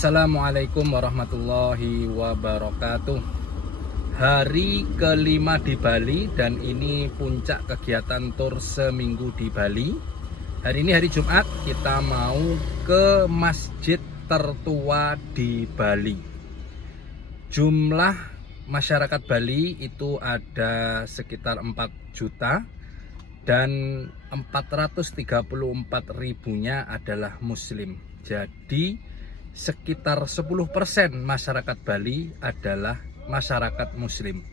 Assalamualaikum warahmatullahi wabarakatuh. Hari kelima di Bali dan ini puncak kegiatan tur seminggu di Bali. Hari ini hari Jumat, kita mau ke masjid tertua di Bali. Jumlah masyarakat Bali itu ada sekitar 4 juta dan 434 ribunya adalah muslim. Jadi sekitar 10% masyarakat Bali adalah masyarakat muslim.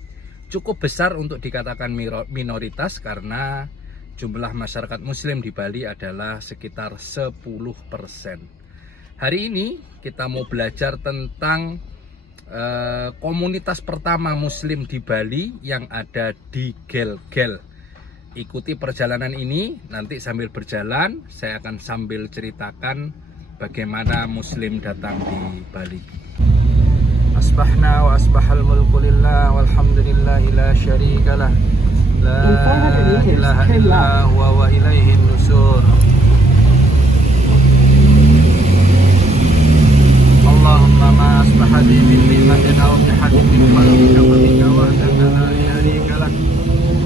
Cukup besar untuk dikatakan minoritas karena jumlah masyarakat muslim di Bali adalah sekitar 10%. Hari ini kita mau belajar tentang komunitas pertama muslim di Bali yang ada di Gel-Gel. Ikuti perjalanan ini, nanti sambil berjalan saya akan sambil ceritakan bagaimana muslim datang di Bali. Asbahna wa asbahal mulku lillah walhamdulillahi la syarika lah. La ilaha illa huwa wa ilaihin nusur. Allahumma ma asbaha bi min ni'matin aw bi hadithin falaka wa wahdaka la syarika lah.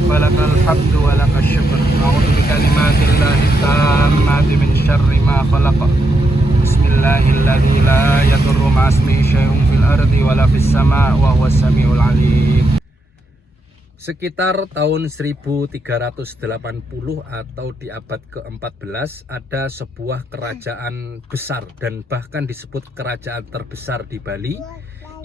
Falakal hamdu wa lakal syukr. A'udzu bi kalimatillahi tammati min syarri ma khalaqa. Bismillahirrahmanirrahim. La yadurru ma'asmihi syai'un fil ardi wala fis sama' wa huwas samiul alim. Sekitar tahun 1380 atau di abad ke-14 ada sebuah kerajaan besar dan bahkan disebut kerajaan terbesar di Bali,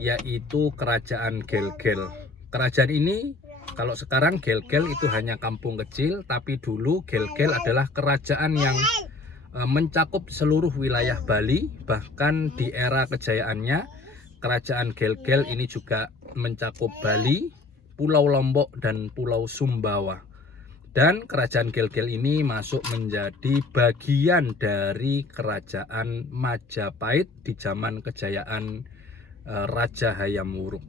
yaitu kerajaan Gel-Gel. Kerajaan ini, kalau sekarang Gel-Gel itu hanya kampung kecil, tapi dulu Gel-Gel adalah kerajaan yang mencakup seluruh wilayah Bali. Bahkan di era kejayaannya kerajaan Gel-Gel ini juga mencakup Bali, Pulau Lombok dan Pulau Sumbawa. Dan kerajaan Gel-Gel ini masuk menjadi bagian dari kerajaan Majapahit di zaman kejayaan Raja Hayam Wuruk.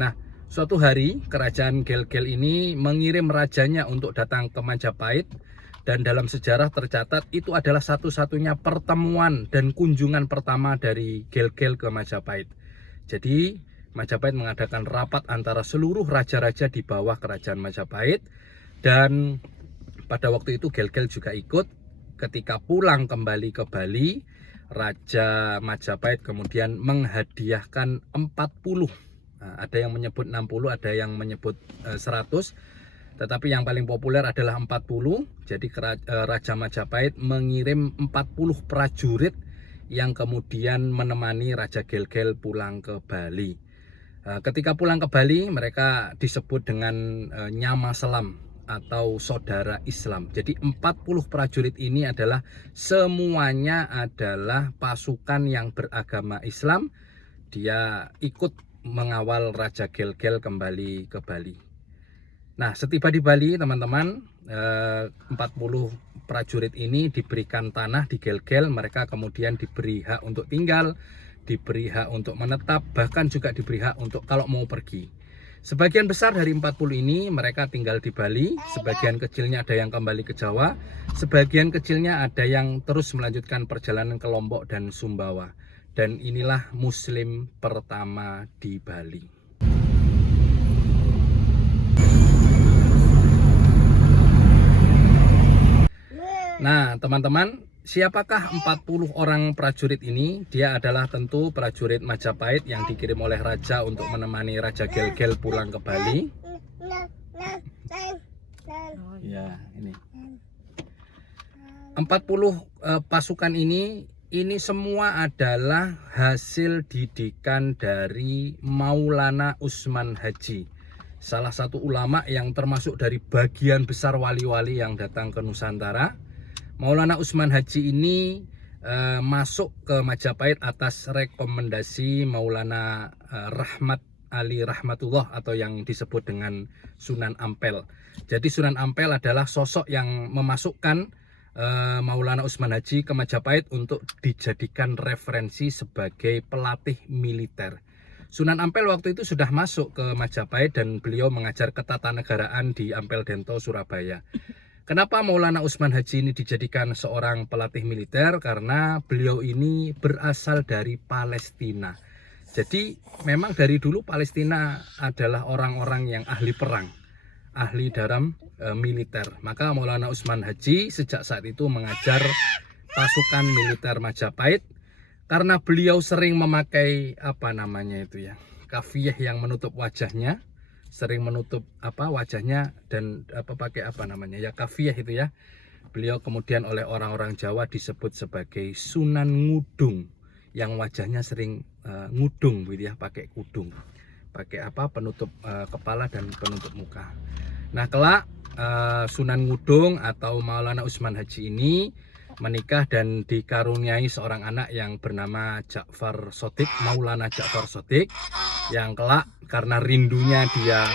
Nah, suatu hari kerajaan Gel-Gel ini mengirim rajanya untuk datang ke Majapahit. Dan dalam sejarah tercatat itu adalah satu-satunya pertemuan dan kunjungan pertama dari Gel-Gel ke Majapahit. Jadi Majapahit mengadakan rapat antara seluruh raja-raja di bawah kerajaan Majapahit. Dan pada waktu itu Gel-Gel juga ikut. Ketika pulang kembali ke Bali, Raja Majapahit kemudian menghadiahkan 40. Nah, ada yang menyebut 60, ada yang menyebut 100. Tetapi yang paling populer adalah 40. Jadi Raja Majapahit mengirim 40 prajurit yang kemudian menemani Raja Gel-Gel pulang ke Bali. Ketika pulang ke Bali, mereka disebut dengan Nyama Selam atau saudara Islam. Jadi 40 prajurit ini adalah semuanya adalah pasukan yang beragama Islam. Dia ikut mengawal Raja Gel-Gel kembali ke Bali. Nah, setiba di Bali, teman-teman, 40 prajurit ini diberikan tanah di Gel-Gel. Mereka kemudian diberi hak untuk tinggal, diberi hak untuk menetap, bahkan juga diberi hak untuk kalau mau pergi. Sebagian besar dari 40 ini mereka tinggal di Bali, sebagian kecilnya ada yang kembali ke Jawa, sebagian kecilnya ada yang terus melanjutkan perjalanan ke Lombok dan Sumbawa. Dan inilah muslim pertama di Bali. Nah, teman-teman, siapakah 40 orang prajurit ini? Dia adalah tentu prajurit Majapahit yang dikirim oleh raja untuk menemani Raja Gel-Gel pulang ke Bali. Ya, ini 40 pasukan ini semua adalah hasil didikan dari Maulana Usman Haji, salah satu ulama yang termasuk dari bagian besar wali-wali yang datang ke Nusantara. Maulana Usman Haji ini masuk ke Majapahit atas rekomendasi Maulana Rahmat Ali Rahmatullah atau yang disebut dengan Sunan Ampel. Jadi Sunan Ampel adalah sosok yang memasukkan Maulana Usman Haji ke Majapahit untuk dijadikan referensi sebagai pelatih militer. Sunan Ampel waktu itu sudah masuk ke Majapahit dan beliau mengajar ketatanegaraan di Ampel Dento, Surabaya. Kenapa Maulana Usman Haji ini dijadikan seorang pelatih militer? Karena beliau ini berasal dari Palestina. Jadi memang dari dulu Palestina adalah orang-orang yang ahli perang, ahli dalam militer. Maka Maulana Usman Haji sejak saat itu mengajar pasukan militer Majapahit karena beliau sering memakai kafiyah yang menutup wajahnya, sering menutup wajahnya dan pakai kafiyah itu ya. Beliau kemudian oleh orang-orang Jawa disebut sebagai Sunan Ngudung, yang wajahnya sering ngudung gitu ya, pakai kudung, pakai penutup kepala dan penutup muka. Nah kelak Sunan Ngudung atau Maulana Usman Haji ini menikah dan dikaruniai seorang anak yang bernama Ja'far Shodiq, Maulana Ja'far Shodiq, yang kelak karena rindunya dia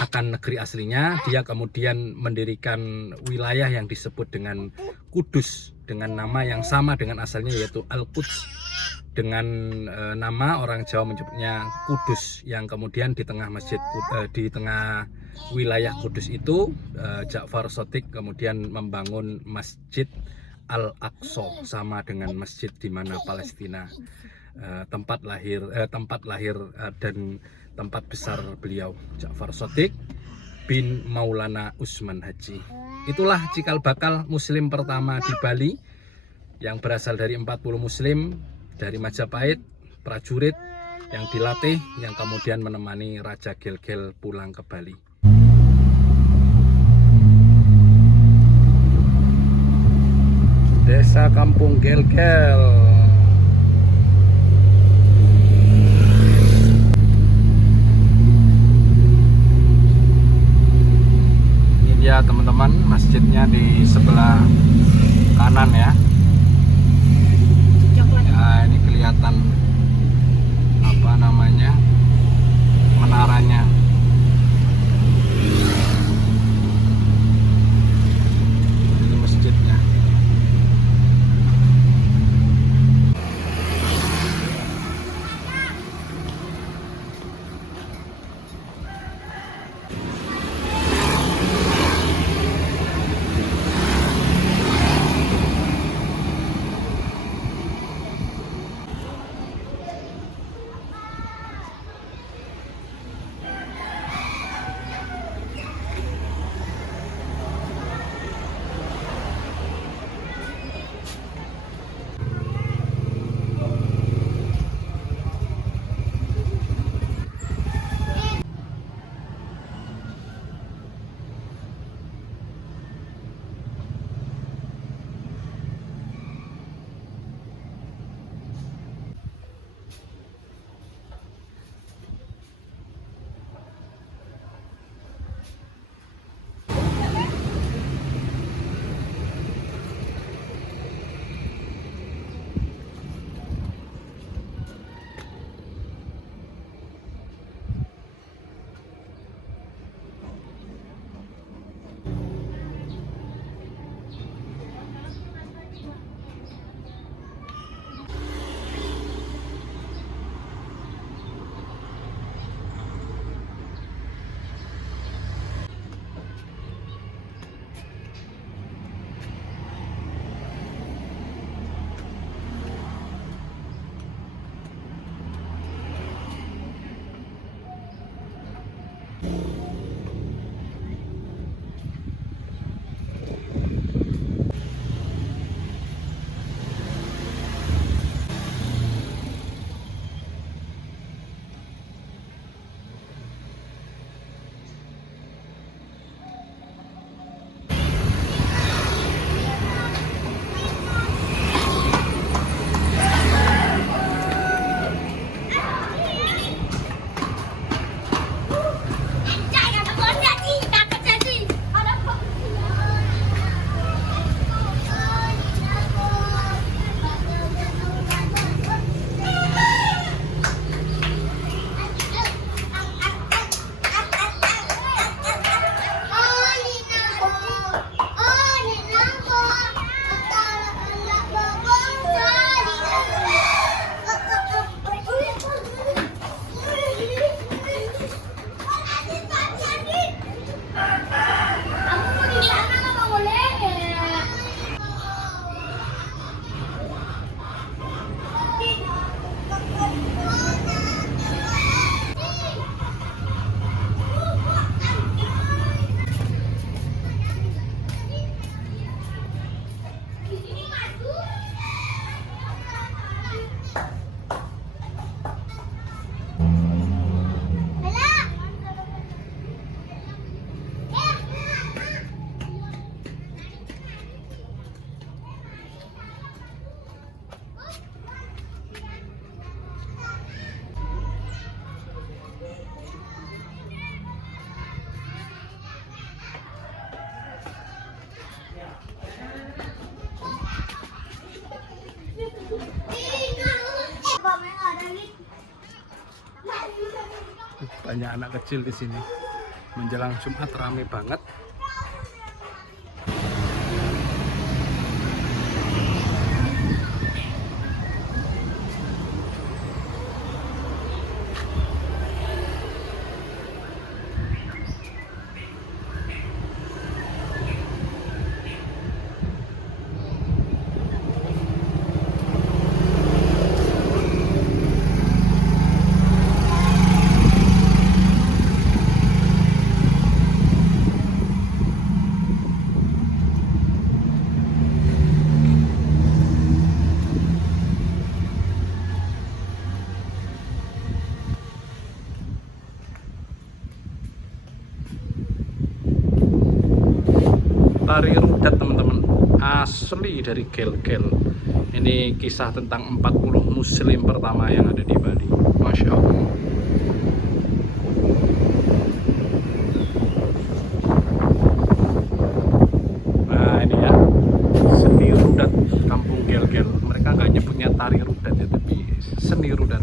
akan negeri aslinya, dia kemudian mendirikan wilayah yang disebut dengan Kudus dengan nama yang sama dengan asalnya, yaitu Al-Quds, dengan nama orang Jawa menyebutnya Kudus, yang kemudian di tengah di tengah wilayah Kudus itu Ja'far Shodiq kemudian membangun Masjid Al-Aqsa, sama dengan masjid di mana Palestina tempat lahir dan tempat besar beliau, Ja'far Shodiq bin Maulana Usman Haji. Itulah cikal bakal muslim pertama di Bali, yang berasal dari 40 muslim dari Majapahit, prajurit yang dilatih, yang kemudian menemani Raja Gel-Gel pulang ke Bali. Desa Kampung Gel-Gel. Ini dia teman-teman, masjidnya di sebelah kanan ya. Ya, ini kelihatan menaranya. Ini masjidnya. Banyak anak kecil di sini. Menjelang Jumat rame banget. Tari rudat teman-teman, asli dari Gel-Gel. Ini kisah tentang 40 muslim pertama yang ada di Bali. Masya Allah. Nah ini ya, seni rudat kampung Gel-Gel. Mereka nggak nyebutnya tari rudat ya, tapi seni rudat.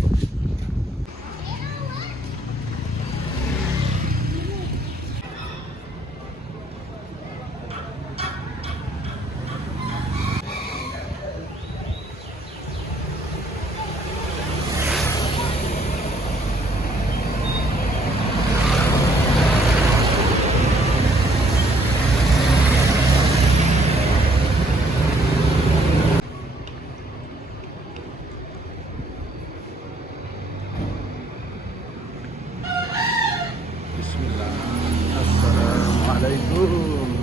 Bismillah. Assalamualaikum.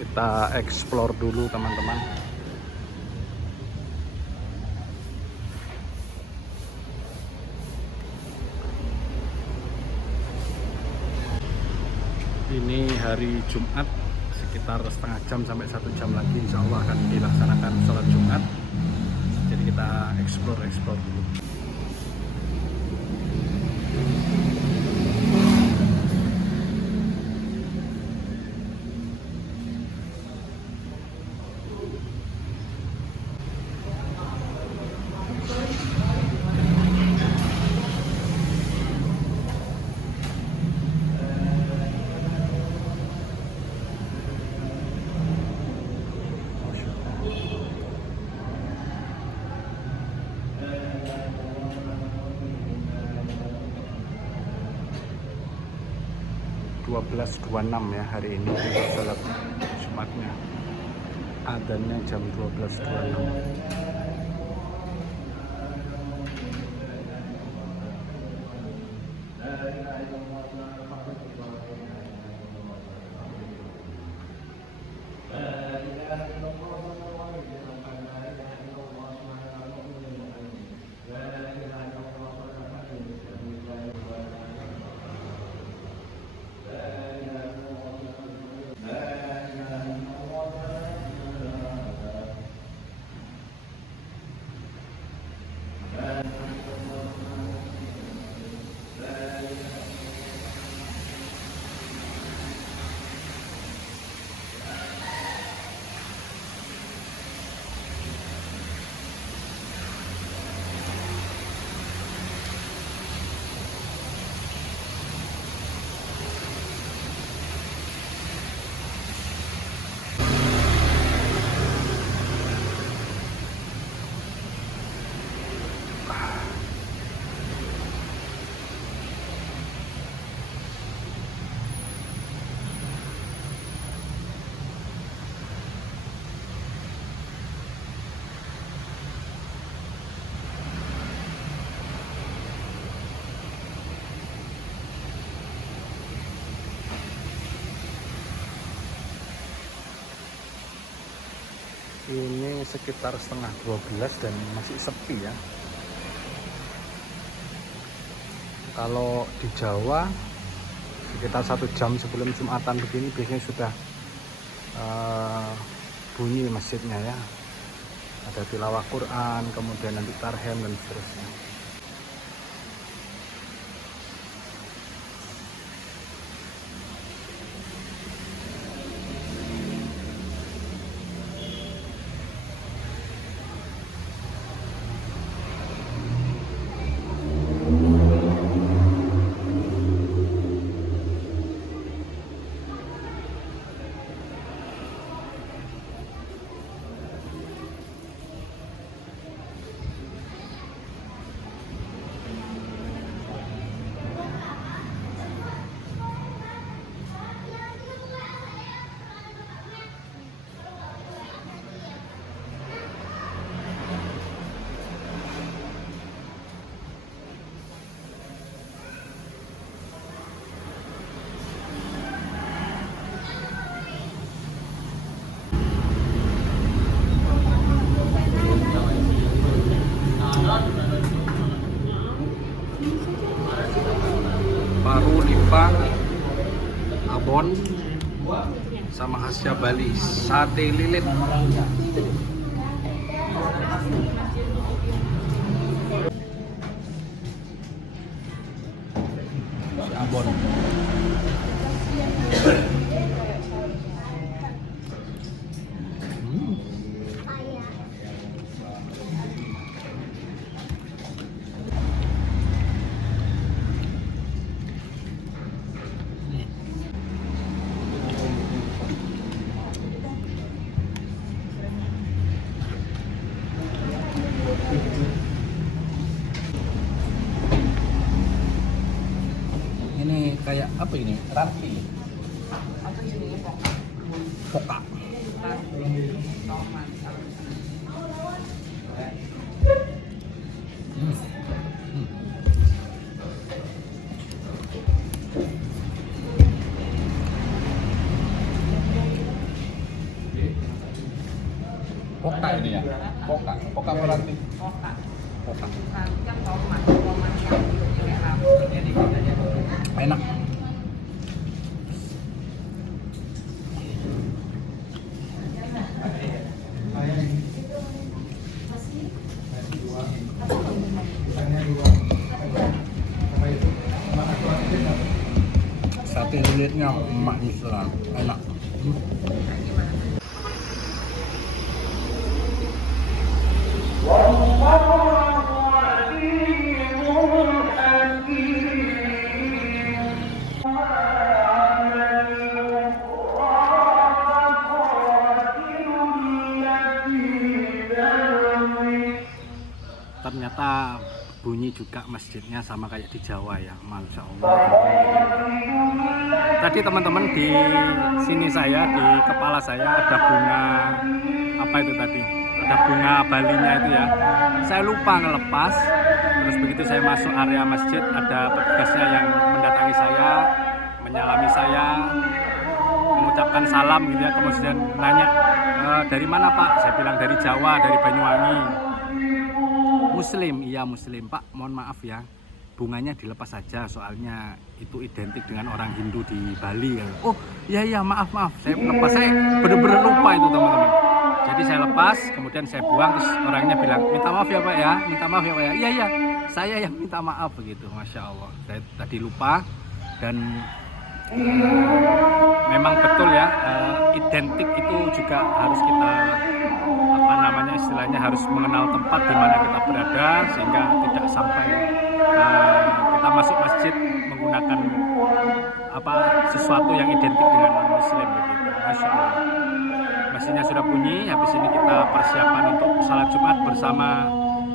Kita explore dulu teman-teman. Ini hari Jumat, sekitar setengah jam sampai 1 jam lagi insya Allah akan dilaksanakan sholat Jumat. Jadi kita explore dulu. Jam 12.26 ya hari ini untuk sholat Jumatnya. Adzannya jam 12.26. Ini sekitar setengah 12 dan masih sepi ya. Kalau di Jawa sekitar 1 jam sebelum Jumatan begini biasanya sudah bunyi masjidnya ya. Ada tilawah Quran, kemudian nanti tarhem dan seterusnya. Paru limpah, abon, sama khasnya Bali, sate lilit. Si abon. Ini kayak apa ini? Roti. Poka. Poka ini ya? Poka. Poka berarti? Poka. Poka. Enak. Sate lilitnya manis lah, enak. Ternyata bunyi juga masjidnya sama kayak di Jawa ya, Masya Allah. Tadi teman-teman di sini saya, di kepala saya ada bunga, apa itu tadi? Ada bunga balinya itu ya. Saya lupa ngelepas, terus begitu saya masuk area masjid, ada petugasnya yang mendatangi saya, menyalami saya, mengucapkan salam gitu ya, kemudian nanya, dari mana Pak? Saya bilang dari Jawa, dari Banyuwangi. Muslim, iya Muslim Pak, mohon maaf ya, bunganya dilepas saja soalnya itu identik dengan orang Hindu di Bali. Oh iya maaf, saya lepas, saya bener-bener lupa itu teman-teman. Jadi saya lepas, kemudian saya buang, terus orangnya bilang, minta maaf ya Pak ya, minta maaf ya Pak ya. Iya saya yang minta maaf begitu, Masya Allah. Saya tadi lupa dan memang betul ya, identik itu juga harus kita istilahnya harus mengenal tempat di mana kita berada sehingga tidak sampai kita masuk masjid menggunakan sesuatu yang identik dengan non-muslim begitu. Masya Allah. Masjidnya sudah bunyi, habis ini kita persiapan untuk salat Jumat bersama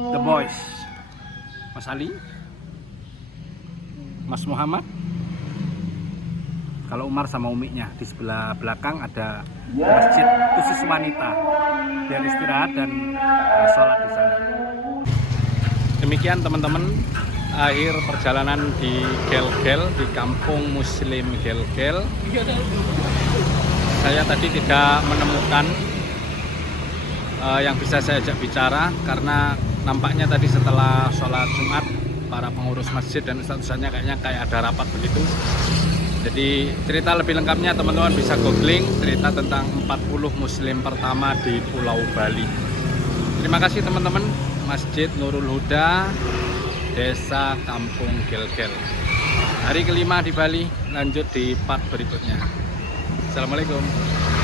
The Boys. Mas Ali, Mas Muhammad, kalau Umar sama Uminya. Di sebelah belakang ada masjid khusus wanita biar istirahat dan sholat di sana. Demikian teman-teman, akhir perjalanan di Gel-Gel, di kampung Muslim Gel-Gel. Saya tadi tidak menemukan yang bisa saya ajak bicara karena nampaknya tadi setelah sholat Jumat para pengurus masjid dan ustadz-ustadznya kayaknya kayak ada rapat begitu. Jadi cerita lebih lengkapnya teman-teman bisa googling cerita tentang 40 muslim pertama di Pulau Bali. Terima kasih teman-teman. Masjid Nurul Huda, Desa Kampung Gel-Gel. Hari kelima di Bali, lanjut di part berikutnya. Assalamualaikum.